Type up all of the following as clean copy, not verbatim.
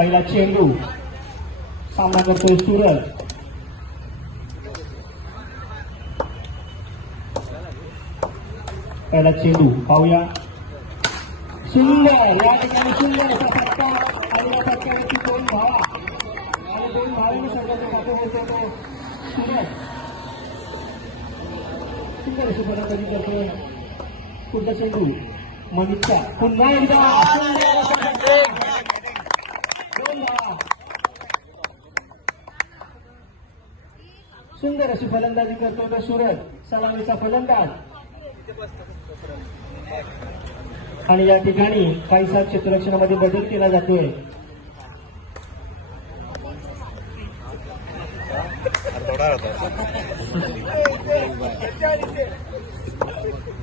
पहिला चेंडू सामना करतोय सूरज. पहिला चेंडू पाहूया. सुंदर या ठिकाणी सुंदर असा फटका आणि या फटक्यावरती 2 धावा आणि 2 धावांनी संघाचा खाते होतो तो सूरज. सुंदर अशी फलंदाजी करतोय. पुढचा चेंडू मनीषचा पुन्हा एकदा 2 धावा. सुंदर अशी फलंदाजी करतोय तो सूरज, सलामीचा फलंदाज. आणि या ठिकाणी काहीसा क्षेत्ररक्षणामध्ये बदल केला जातोय.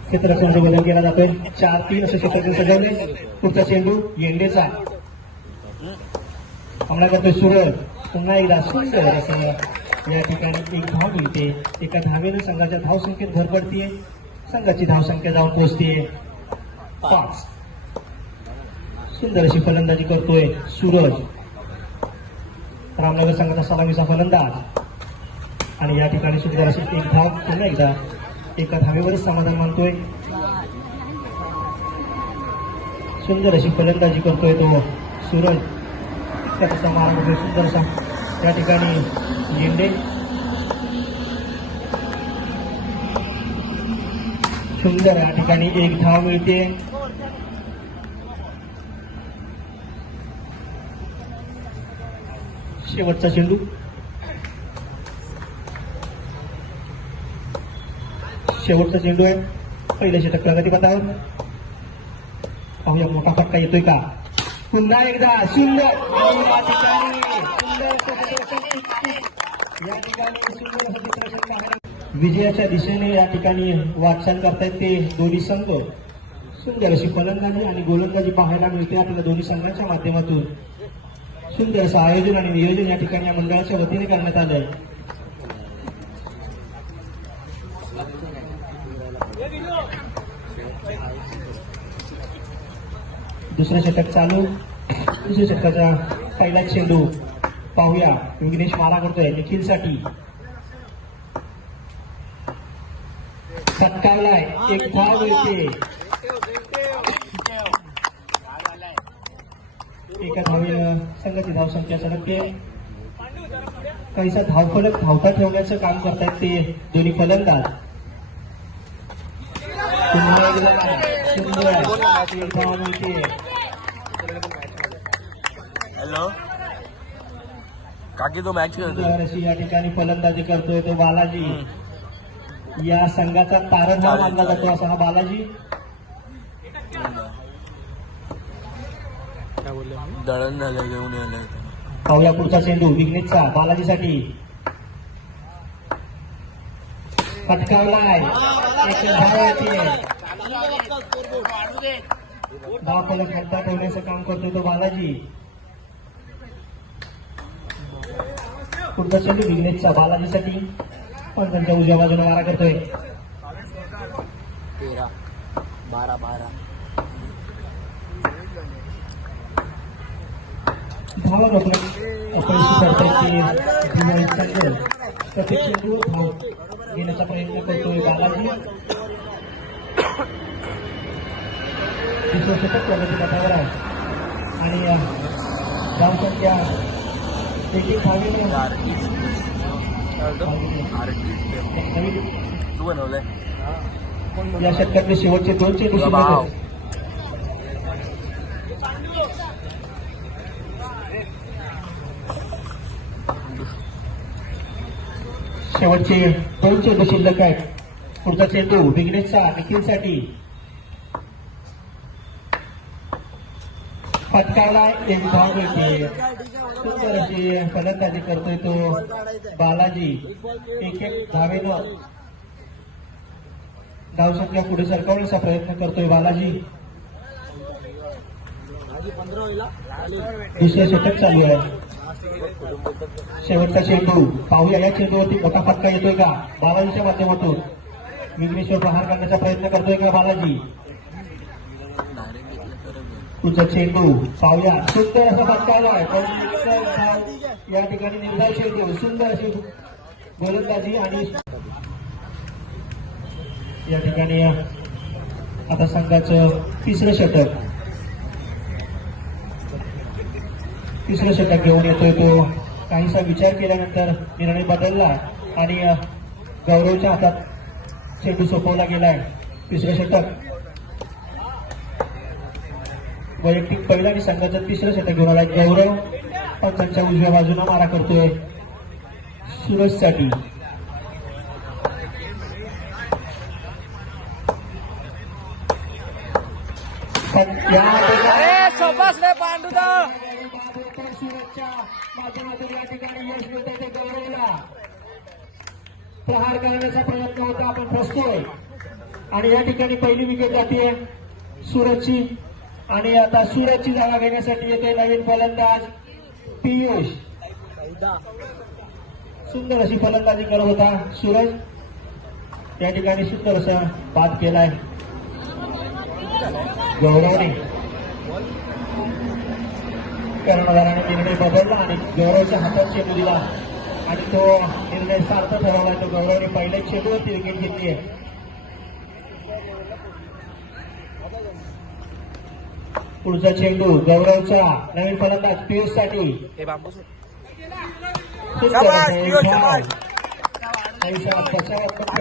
क्षेत्ररक्षणाचा बदल केला जातोय. 4-3 असं क्षेत्ररक्षण सजवले. पुढचा चेंडू येंडेचा हमला करतोय सूरज. पुन्हा एकदा सुंदर असं या ठिकाणी 1 धाव मिळते. एका धावेनं संघाच्या धावसंख्येत भर पडतीये. संघाची धावसंख्या जाऊन पोहोचते 5. सुंदर अशी फलंदाजी करतोय सूरज, रामनगर संघाचा सलामीचा फलंदाज. आणि या ठिकाणी सुंदर अशी 1 धाव पुन्हा एकदा एका धावेवरच समाधान मानतोय. सुंदर अशी फलंदाजी करतोय तो सूरज. त्याचा मारा करतोय सुंदरसा या ठिकाणी येंडे. सुंदर या ठिकाणी 1 धाव मिळते. शेवटचा चेंडू आहे. पहिल्या षटक प्रगतीपथावर. पाहूया मोठा फटका येतोय का. पुन्हा एकदा सुंदर या ठिकाणी विजयाच्या दिशेने या ठिकाणी वाटचाल करतायत ते दोन्ही संघ. सुंदर अशी फलंदाजी आणि गोलंदाजी पाहायला मिळते आपल्या दोन्ही संघांच्या माध्यमातून. सुंदर असं आयोजन आणि नियोजन या ठिकाणी या मंडळाच्या वतीने करण्यात आलंय. दुसरं षटक चालू. दुसऱ्या षटकाचा पहिला चेंडू पाहूया. विघ्नेश मारा करतोय निखिलसाठी. फटकावलाय. 1 धाव मिळते. एका धावेनं संघाची धावसंख्या सरकते. काहीसा धावफलक धावता ठेवण्याचं काम करतायत ते दोन्ही फलंदाज. हॅलो काकी तो मॅच अशी या ठिकाणी फलंदाजी करतोय तो बालाजी. या संघाचा तारणहार मानला जातो असा हा बालाजी. दळण झालं घेऊन आलं. पाहूया पुढचा चेंडू विघ्नेशचा बालाजीसाठी. फटकावलाय. 1 धाव येते. धावफलक खालता ठेवण्याचं काम करतोय तो बालाजी. पुढचा चेंडू विघ्नेशचा बालाजीसाठी. पण त्यांच्या उजव्या बाजूने मारा करतोय. 13-12 धावा अपयशी ठरतायत ते प्रत्येक चेंडू धाव घेण्याचा प्रयत्न करतोय बालाजी. दुसरं षटक प्रगतीपथावर आहे आणि धावसंख्या 1 धावेने तू बनवलंय. या षटकातले शेवटचे 2 चेंडू शिल्लक आहेत. पुढचा चेंडू विघ्नेशचा निखिलसाठी. फटकावला. 1 धाव मिळते. सुंदर अशी फलंदाजी करतोय तो बालाजी. 1 धावेनं धावसंख्या पुढे सरकवण्याचा प्रयत्न करतोय बालाजी. दुसरं षटक चालू आहे. शेवटचा चेंडू पाहूया. या चेंडूवरती मोठा फटका येतोय का बालाजीच्या माध्यमातून. विघ्नेश्वर प्रहार करण्याचा प्रयत्न करतोय का बालाजी. तुझा चेंडू पाहूया सुंदर असा फटका आहे पण या ठिकाणी निर्धाव चेंडू सुंदर अशी गोलंदाजी आणि या ठिकाणी आता संघाचं तिसरं षटक घेऊन येतोय तो काहीसा विचार केल्यानंतर निर्णय बदलला आणि गौरवच्या हातात चेंडू सोपवला गेलाय. तिसरं षटक वैयक्तिक पहिलं आणि संघाचं तिसरं षटक घेऊन आलाय गौरव. पंचांच्या उजव्या बाजूला मारा करतोय सुरजसाठी. सुरजच्या माध्यमातून या ठिकाणी यश मिळत आहे गौरवला. प्रहार करण्याचा प्रयत्न होता आपण फसतोय आणि या ठिकाणी पहिली विकेट जाते सुरजची आणि आता सुरजची जागा घेण्यासाठी येते नवीन फलंदाज पियुष. सुंदर अशी फलंदाजी करत होता सूरज. या ठिकाणी सुंदर असा बाद केलाय गौरवने. कर्णधाराने निर्णय बदलला आणि गौरवच्या हातात चेंडू दिला आणि तो निर्णय सार्थ ठरवला. तो गौरवने पहिल्या चेंडूवरती विकेट घेतली आहे. पुढचा चेंडू गौरवचा नवीन फलंदाज पियुष साठी.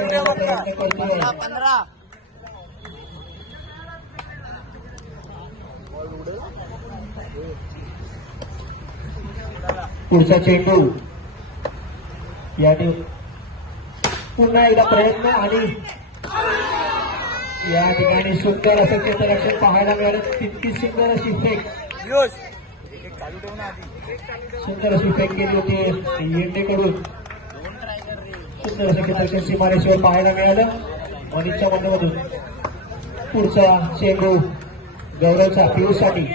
प्रयत्न करतोय पुढचा चेंडू या पुन्हा एकदा प्रयत्न आणि या ठिकाणी सुंदर असं क्षेत्ररक्षण पाहायला मिळालं. तितकी सुंदर अशी फेक केली होती येंडेकडून. सुंदर असं क्षेत्ररक्षण सीमारेषेवर पाहायला मिळालं मनीषच्या माध्यमातून. पुढचा चेंडू गौरवचा पियुष साठी.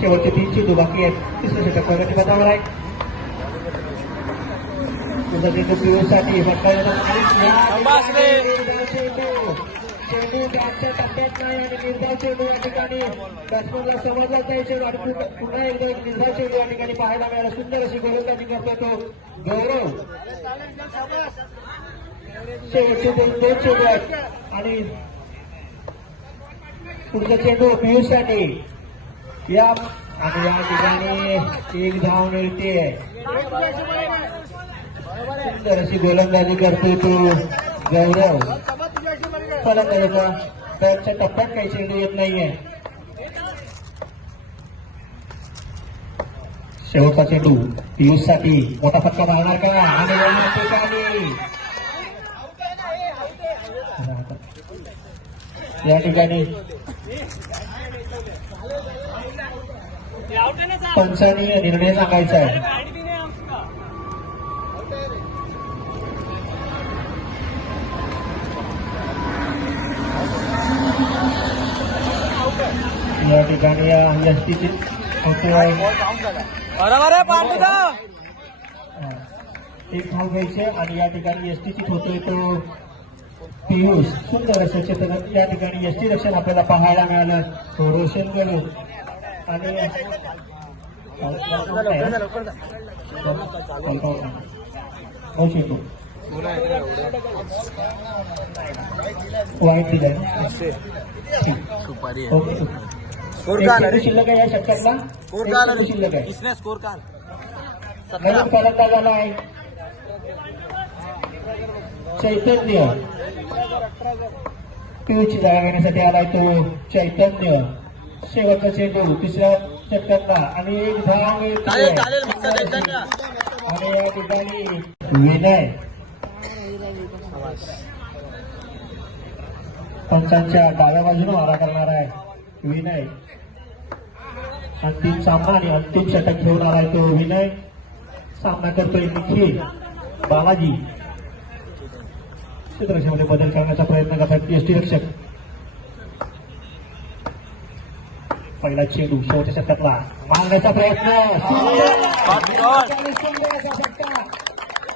शेवटचे 3 चेंडू बाकी आहेत. तिसरं षटक प्रगती पथावर आहे. तुझा चेंडू पियुष साठी चेंडू बॅटच्या टप्प्यात नाही आणि निर्धाव चेंडू या ठिकाणी बॅट्समनला समजला नाही चेंडू आणि पुन्हा एकदा एक निर्धाव चेंडू या ठिकाणी पाहायला मिळाला. सुंदर अशी गोलंदाजी करतोय तो गौरव. शेवटचे 2 चेंडू आहेत आणि पुढचा चेंडू पियुष साठी. या आणि या ठिकाणी एक धाव मिळते. सुंदर अशी गोलंदाजी करतोय तो गौरव. फलंदाजीचा बॅटच्या टप्प्यात काही चेंडू येत नाहीये. शेवटचा चेंडू पियुष साठी. मोठा फटका मारणार का आणि या ठिकाणी पंचांनी निर्णय सांगायचा आहे. या ठिकाणी यष्टीची एक धाव घ्यायचे आणि या ठिकाणी यष्टीची होतोय तो पियुष. सुंदर असं क्षेत्र या ठिकाणी यष्टी रक्षण आपल्याला पाहायला मिळालं तो रोशन करून. आणि वाईट दिलाय. ओके शिल्लक आहे या षटकातला. शिल्लक आहे. नवीन फलंदाज आला आहे चैतन्य. पियुषची जागा घेण्यासाठी आलाय तो चैतन्य. शेवटचा चेंडू तिसऱ्या षटकातला आणि एक धाव आणि या ठिकाणी विनय. पंचांच्या डाव्या बाजूने मारा करणार आहे विनय. अंतिम सामना आणि अंतिम षटक घेऊन आलाय तो विनय. सामना करतोय निखिल बालाजी. क्षेत्ररक्षणामध्ये बदल करण्याचा प्रयत्न करतात यष्टीरक्षक. पहिला चेंडू शेवटच्या षटकातला मारण्याचा प्रयत्न. सुंदर असा फटका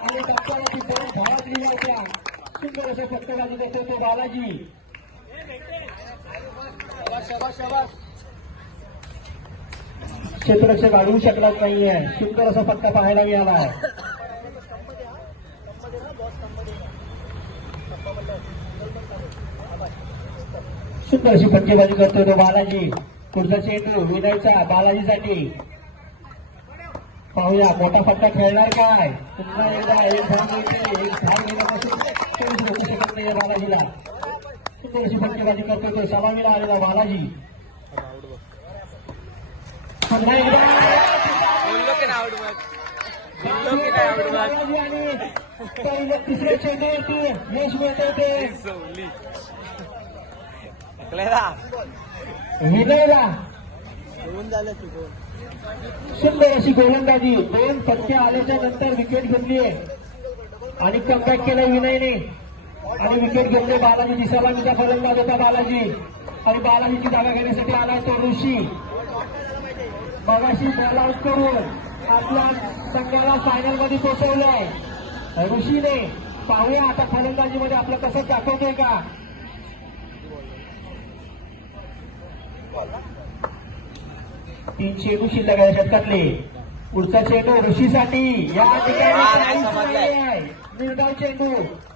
आणि टप्प्याला ती बॉल धावात लिहिला होत्या सुंदर असं फटकेबाजी करतो तो बालाजी. क्षेत्ररक्षक अडवू शकलाच नाहीये. सुंदर असा फटका पाहायला मिळाला. सुंदर अशी फटकेबाजी करतोय तो बालाजी. पुढचा चेंडू विनयचा बालाजीसाठी. पाहूया मोठा फटका खेळणार काय. पुन्हा एकदा एक धाव मिळते. एक धाव घेण्यापासून कोणीच रोखू शकत नाहीये बालाजीला. सुंदर अशी फटकेबाजी करतोय तो सलामीला आलेला बालाजी. पुन्हा एकदा बालाजी आणि पहिल्या तिसऱ्या चेंडूवरती यश मिळतंय ते विनयला. सुंदर अशी गोलंदाजी. 2 फटके आल्याच्या नंतर विकेट घेतली आणि कमबॅक केलं विनयने आणि विकेट घेतले बालाजी. सलामीचा फलंदाज होता बालाजी आणि बालाजीची जागा घेण्यासाठी आला तो ऋषी. मगाशी बॉल आउट करून आपल्या संघाला फायनल मध्ये पोहोचवलंय ऋषीने. पाहूया आता फलंदाजीमध्ये आपलं कसं दाखवतोय का. 3 चेंडू शिल्लक आहे षटकातले. पुढचा चेंडू ऋषीसाठी. या ठिकाणी निर्धाव चेंडू.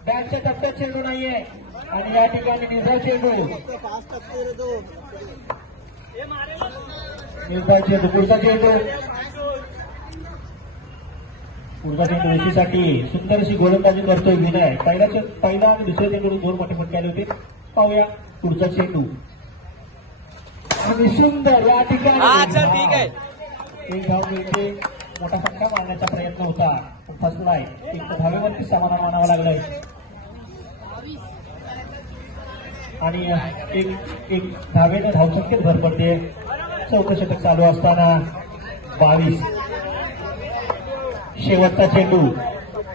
बॅटच्या टप्प्यात चेंडू नाहीये आणि या ठिकाणी निर्धाव चेंडू. निर्धाव चेंडू. पुढचा चेंडू. पुढचा चेंडू ऋषीसाठी. सुंदर अशी गोलंदाजी करतोय विनय. पहिला आणि दुसऱ्या चेंडून 2 मोठे फटके आले होते. पाहूया पुढचा चेंडू. आणि सुंदर या ठिकाणी ठीक आहे. एक धाव मिळते. मोठा फटका मारण्याचा प्रयत्न होता पण फसलाय. एक धावेवरती समाधान मानावं लागलंय आणि एक धावेनं धावसंख्येत भर पडते. 4थं षटक चालू असताना 22. शेवटचा चेंडू.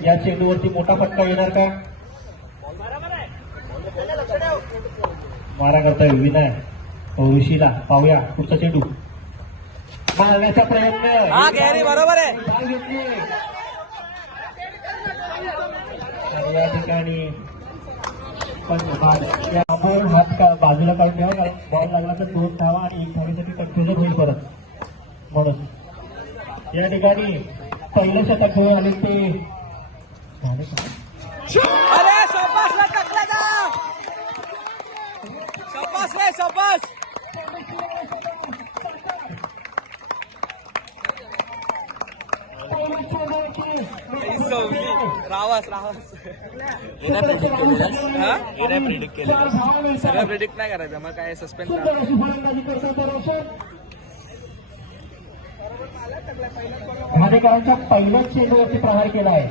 या चेंडूवरती मोठा फटका येणार का. मारा करतोय विनय ऋषीला. पाहूया पुढचा चेंडू. मारण्याचा प्रयत्न. बरोबर आहे. धाव घेतली आणि या ठिकाणी आपण हात बाजूला काढून ठेवा. कारण बॉल लागला तर 2 धावा आणि 1 धावेसाठी कन्फ्युजन होईल परत. म्हणून या ठिकाणी पहिलं शतक होऊन आले ते झाले का. प्रिडिक्ट केलं. सगळं प्रिडिक्ट नाही करायचं. मग काय सस्पेन्स. भाडेकरांच्या पहिल्याच चेंडूवरती प्रहार केला आहे.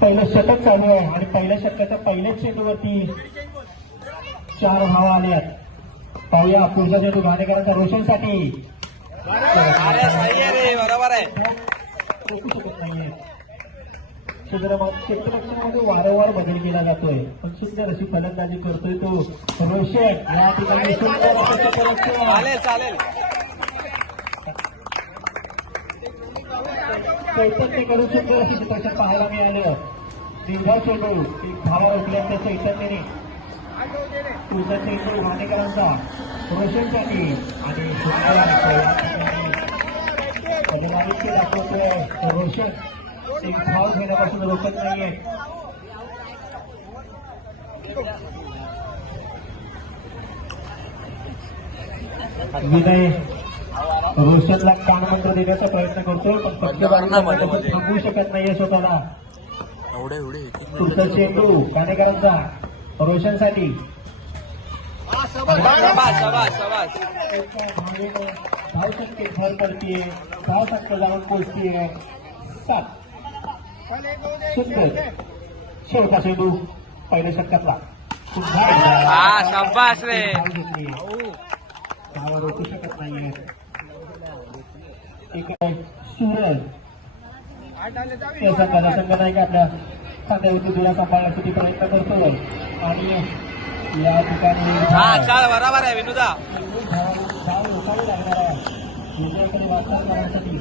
पहिलं षटक चालू आहे आणि पहिल्या षटकाच्या पहिल्याच चेंडूवरती 4 धावा आल्या. पाहूया पुढचा चेंडू भाडेकरांचा रोशनसाठी. बरोबर आहे. रोखू शकत नाहीये. क्षेत्ररक्षणामध्ये वारंवार बदल केला जातोय पण सुंदर अशी फलंदाजी करतोय तो रोशन. या ठिकाणी सुंदर असं क्षेत्ररक्षण. चालेल. चैतन्यकडून सुंदर अशी क्षेत्ररक्षण पाहायला मिळालं. निर्धाव चेंडू. एक धावा रोखल्यानंतर चैतन्यने. पुढचा चेंडू भाडेकरांचा रोशनसाठी आणि फलंदाजी दाखवतोय रोशन. एक धाव घेण्यापासून रोखत नाहीये. विनय रोशनला कानमंत्र देण्याचा प्रयत्न करतोय पण फटकेबाजी थांबवू शकत नाहीये स्वतःला. पुढचा चेंडू भाडेकरांचा रोशनसाठी. धावसंख्येत भर पडतीये. धावसंख्या जाऊन पोहोचतीये 7. सुंदर शेवटचा चेंडू पहिल्या षटकातला. घेतली. धावा रोखू शकत नाहीये. एक सूरज संघाला संघ नाही का आपल्या खांद्यावरती दुला सांभाळण्यासाठी प्रयत्न करतो आणि या ठिकाणी बरोबर आहे विनुदा. धाव रोखावी लागणार आहे विजयाकडे वाटचाल करण्यासाठी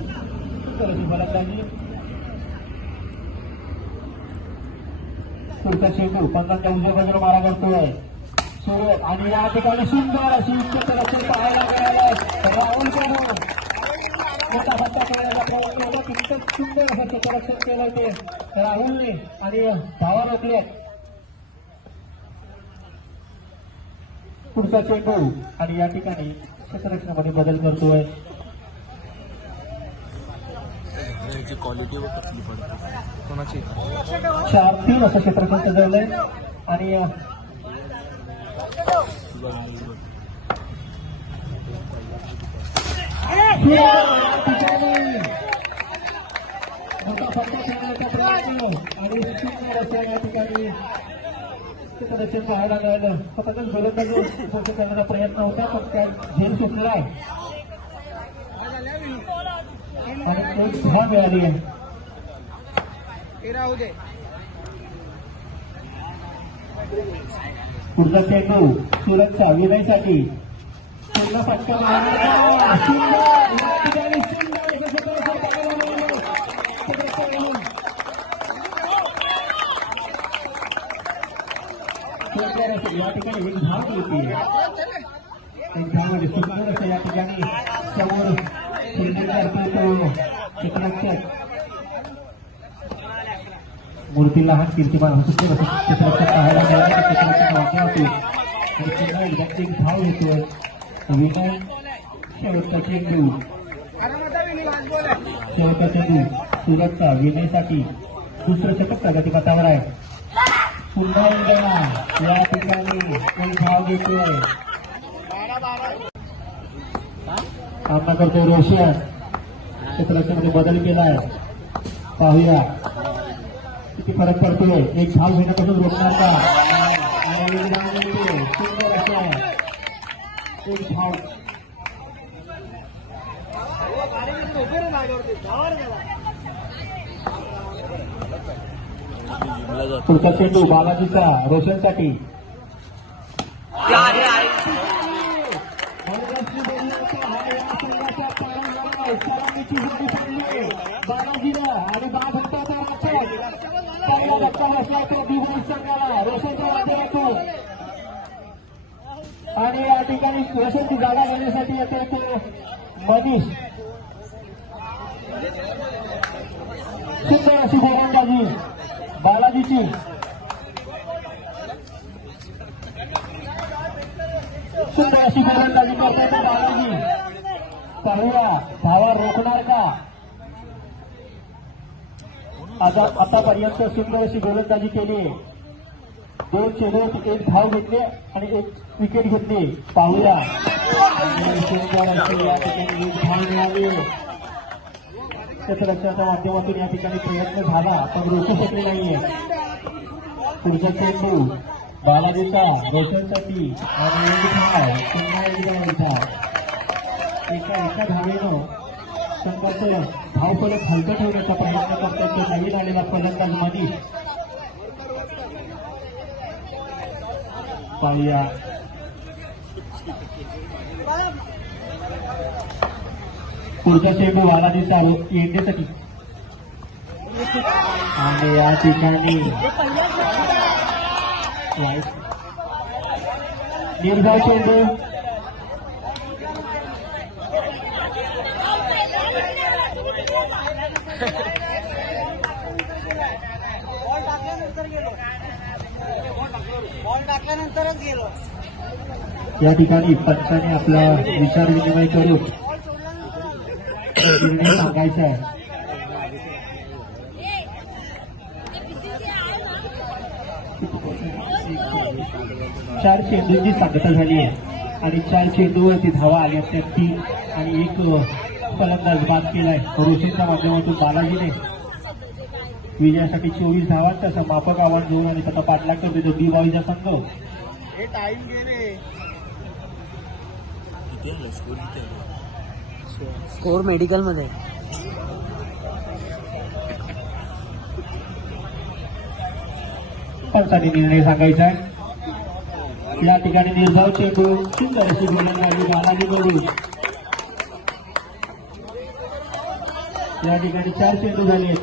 सुंदर फलंदाजी पुढचा चेंडू पंचांच्या उजव्या बाजूला मारा करतोय सुरू आणि या ठिकाणी सुंदर अशी उच्च पाहायला मिळालं राहुल कडून मोठा फटका खेळण्याचा प्रयत्न होता तितकंच सुंदर असं क्षेत्ररक्षण केलं ते राहुलने आणि धावा रोखले पुढचा चेंडू आणि या ठिकाणी क्षेत्ररक्षणामध्ये बदल करतोय क्वालिटी कसली पडते कोणाची 4-3 असं क्षेत्ररक्षण सजवलंय आणि मोठा फटका खेळण्याचा प्रयत्न आणि सुंदर असं या ठिकाणी क्षेत्ररक्षण पाहायला मिळालं फक्त गोलंदाजी करण्याचा प्रयत्न होता पण त्या झेल सुटलाय आणि एक धाव मिळाली आहे पुढचा चेंडू सुरतच्या विनयसाठी पुन्हा फटका मारला या ठिकाणी एक धाव होती एक धावमध्ये सुंदर असं या ठिकाणी समोर क्षेत्ररक्षक मूर्ती लहान कीर्तिमान सुंदर असं क्षेत्ररक्षक पाहायला मिळालं क्षेत्ररक्षक वाटला होती आणि पुन्हा एकदा एक धाव येतोय विनय शेवटचा चेंडू सुरतचा विनयसाठी दुसरं शतक प्रगतीपथावर आहे पुन्हा एकदा या ठिकाणी एक धाव घेतोय सामना करतोय रोशन क्षेत्ररक्षणामध्ये बदल केलाय पाहूया किती फरक पडतोय एक धाव घेण्यापासून रोखणार का सुंदर असा एक धाव पुढचा चेंडू बालाजीचा रोशनसाठी बालाजीला आणि संघाला रोशनच्या माध्यमातून आणि या ठिकाणी रोशनची जागा घेण्यासाठी येते तो मनीष सुंदर अशी गोलंदाजी बालाजीची सुंदर अशी गोलंदाजी करतोय तो बालाजी पाहूया धावा रोखणार का आतापर्यंत सुंदर अशी गोलंदाजी केली 2 चेंडूत 1 धाव घेतले आणि 1 विकेट घेतली पाहूया सुंदर अशी या ठिकाणी 1 धाव मिळाली क्षेत्ररक्षणाच्या माध्यमातून या ठिकाणी प्रयत्न झाला पण रोखू शकले नाहीये पुढचा चेंडू बालाजीचा रोशनसाठी आणि 1 धाव पुन्हा 1 धाव एका धावेनं संघाचं धावफलक हलकं ठेवण्याचा प्रयत्न करतो तो नवीन आलेला फलंदाज मनीष पाहूया पुढचा चेंडू बालाजीचा येण्यासाठी आणि या ठिकाणी निर्धाव चेंडू या ठिकाणी पंचाने आपला विचार विनिमय करून निर्णय सांगायचा आहे 4 चेंडूंची सांगता झाली आहे आणि 4 चेंडूवरती धावा आल्या त्यात 3 आणि 1 फलंदाज बाद केलाय रोशनच्या माध्यमातून बालाजीने विजयासाठी 24 धावांचा समापक आव्हान घेऊन आणि त्याचा पाठलाग करतो तो डी बॉईचा संघ स्कोर मेडिकल मध्ये पंचांनी निर्णय सांगायचा आहे या ठिकाणी निर्धाव चेंडू सुंदर अशी गोलंदाजी बालाजी करून या ठिकाणी 4 चेंडू झाले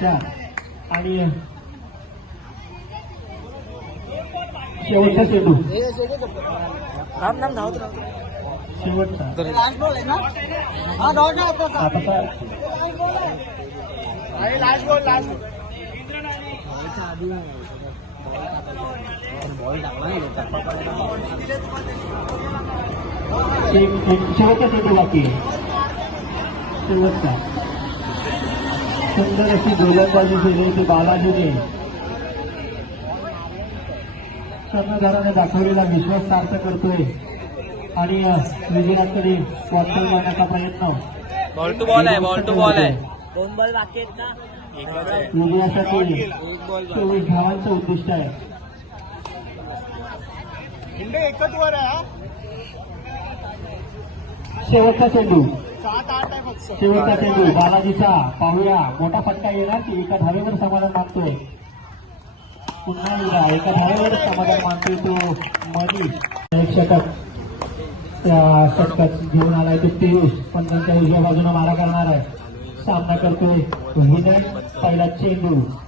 4 आणि शेवटचा चेंडू शेवटचा आता शेवटचा चेंडू बाकी शेवटचा सुंदर अशी गोलंदाजी केली ती बालाजीने कर्णधाराने दाखवलेला विश्वास सार्थ करतोय आणि विजयाकडे वाटचाल मारण्याचा प्रयत्न बॉल टू बॉल आहे, बॉल टू बॉल आहे. 2 बॉल बाकी आहेत ना. विजयासाठी 24 धावांचं उद्दिष्ट आहे. शेवटचा चेंडू शेवटचा चेंडू बालाजीचा पाहूया मोठा फटका येणार की एका धावेवर समाधान मानतोय. पुन्हा एकदा एका धावेवर समाधान मानतोय तो मधी. एक षटक त्या षटकात घेऊन आलाय तो पियुष पण त्यांच्या उजव्या बाजूने मारा करणार आहे. सामना करतोय विनय. पहिला चेंडू मोठा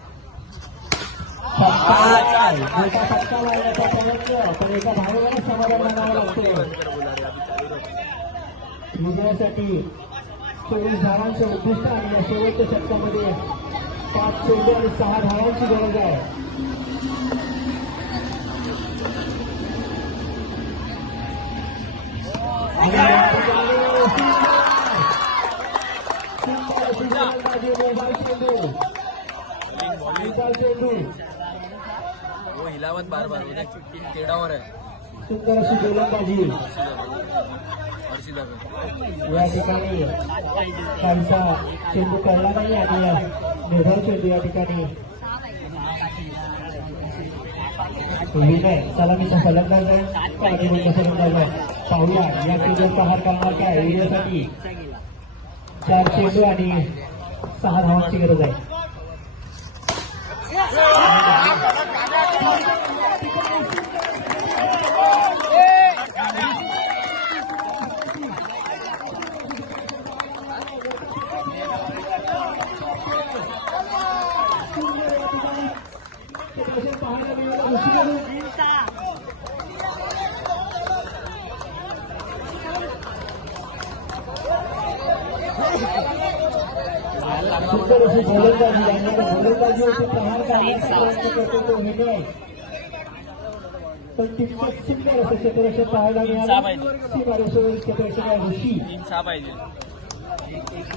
फटका लावण्याचा प्रयत्न पण एका धावेवरच समाधान मानावं लागतोय. विजयासाठी 24 धावांचं उद्दिष्ट आणि या शेवटच्या षटकामध्ये 5 चेंडू आणि 6 धावांची गरज आहे. वो हिलावत बार बार उद्या तेडावर आहे. सुंदर अशी गोलंदाजी या ठिकाणी काहीसा चेंडू कळला नाही आणि निर्धार चेंडू या ठिकाणी विनय सलामीचा फलंदाज आहे. फलंदाज आहे. पाहूया या चेंडूवर प्रहार करणार काय विजयासाठी 4 चेंडू आणि 6 धावांची गरज आहे. सुंदर अशी गोलंदाजी गोलंदाजीवरती प्रहार करण्याचा प्रयत्न करतो तो विनय पण तितकंच सुंदर असं क्षेत्ररक्षण पाहायला मिळालं. सीमारेषेवरील क्षेत्ररक्षक आहे ऋषी.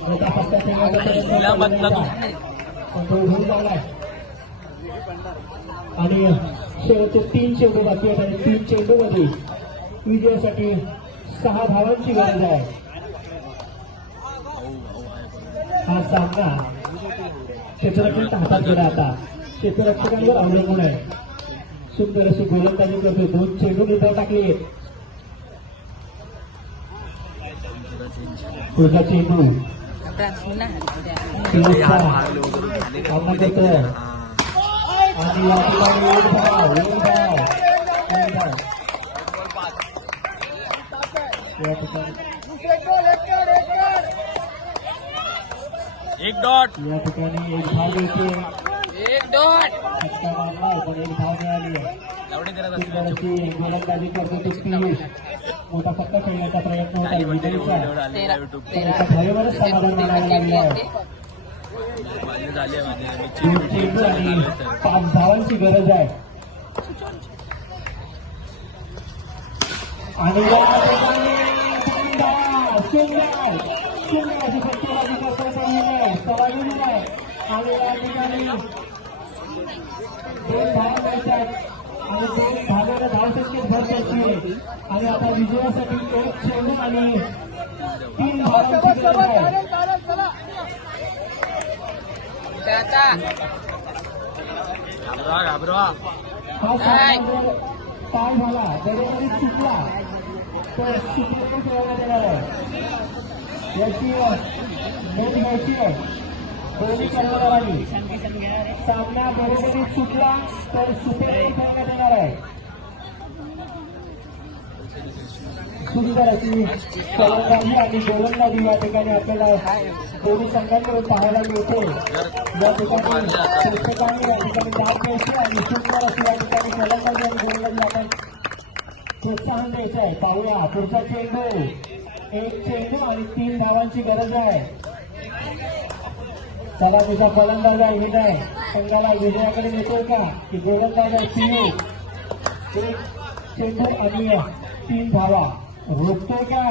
मोठा फटका ठेवण्याचा प्रयत्न पण तो उभून झालाय आणि शेवटचे 3 चेंडू बाकी आहेत आणि 3 चेंडूमध्ये विजयासाठी 6 धावांची गरज आहे. हा सामना क्षेत्ररक्षण हातात गेला. आता क्षेत्ररक्षकांवर अवलंबून आहे. सुंदर अशी गोलंदाजी करतोय. 2 चेंडू निर्धार टाकले. पुढचा चेंडू सामना करतोय आणि या ठिकाणी एक धाव या ठिकाणी एक डॉट या ठिकाणी एक धाव येते. फटका मारला पण एक धाव मिळाली आहे. सुंदर अशी गोलंदाजी करतो तो पियुष. मोठा फटका खेळण्याचा प्रयत्न होता विजयचा पण एका धावेवरच समाधान मानावं लागले आहे. 2 चेंडू आणि 5 धावांची गरज आहे. आणि या ठिकाणी सुंदर अशी फटकेबाजी करता येईल सवाई आहे आणि या ठिकाणी 2 धावा मिळतात आणि 2 धाव्याला धावसंख्येत भर पडते आणि आता विजयासाठी 1 चेंडू आणि 3 धावांची गरज आहे. घाबरा हा सामना पाय झाला जरी चुकला तर सुप्रीम खेळण्यात येणार आहे. याची नोंद घ्यायची आहे दोन्ही कर्मचाऱ्यांनी. सामना बरोबरीत सुटला तर सुप्रीम खेळण्यात येणार आहे. सुंदर अशी फलंदाजी आणि गोलंदाजी या ठिकाणी आपल्याला दोन्ही संघांकडून पाहायला मिळते. या ठिकाणी प्रेक्षकांनी या ठिकाणी दाब द्यायची आणि सुंदर अशी या ठिकाणी फलंदाजी आणि गोलंदाजी आपण प्रोत्साहन द्यायचं आहे. पाहूया पुढचा चेंडू, एक चेंडू आणि 3 धावांची गरज आहे. चला तुझा फलंदाज आहे विनय, संघाला विजयाकडे नेतोय का की गोलंदाज आहे पियू, एक चेंडू आणि 3 धावा रोखतोय का.